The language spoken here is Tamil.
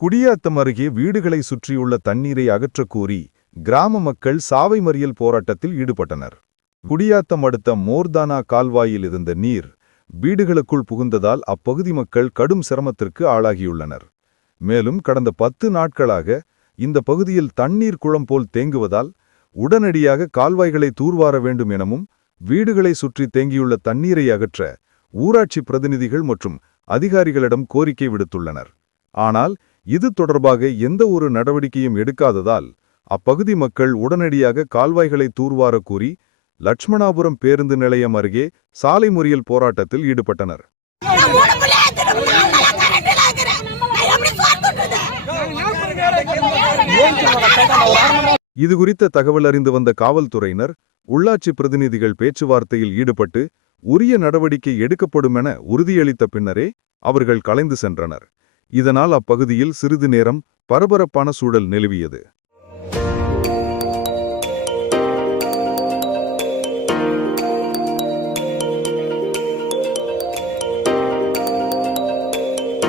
குடியாத்தம் அருகே வீடுகளை சுற்றியுள்ள தண்ணீரை அகற்றக் கோரி கிராம மக்கள் சாவை மறியல் போராட்டத்தில் ஈடுபட்டனர். குடியாத்தம் அடுத்த மோர்தானா கால்வாயில் இருந்த நீர் வீடுகளுக்குள் புகுந்ததால் அப்பகுதி மக்கள் கடும் சிரமத்திற்கு ஆளாகியுள்ளனர். மேலும் கடந்த 10 நாட்களாக இந்த பகுதியில் தண்ணீர் குளம் போல் தேங்குவதால் உடனடியாக கால்வாய்களை தூர்வார வேண்டும் எனவும் வீடுகளை சுற்றி தேங்கியுள்ள தண்ணீரை அகற்ற ஊராட்சி பிரதிநிதிகள் மற்றும் அதிகாரிகளிடம் கோரிக்கை விடுத்துள்ளனர். ஆனால் இது தொடர்பாக எந்த ஒரு நடவடிக்கையும் எடுக்காததால் அப்பகுதி மக்கள் உடனடியாக கால்வாய்களை தூர்வார கூறி லட்சுமணாபுரம் பேருந்து நிலையம் அருகே சாலை மறியல் போராட்டத்தில் ஈடுபட்டனர். இதுகுறித்த தகவல் அறிந்து வந்த காவல்துறையினர் உள்ளாட்சி பிரதிநிதிகள் பேச்சுவார்த்தையில் ஈடுபட்டு உரிய நடவடிக்கை எடுக்கப்படும் என உறுதியளித்த பின்னரே அவர்கள் கலைந்து சென்றனர். இதனால் அப்பகுதியில் சிறிது நேரம் பரபரப்பான சூழல் நிலவியது.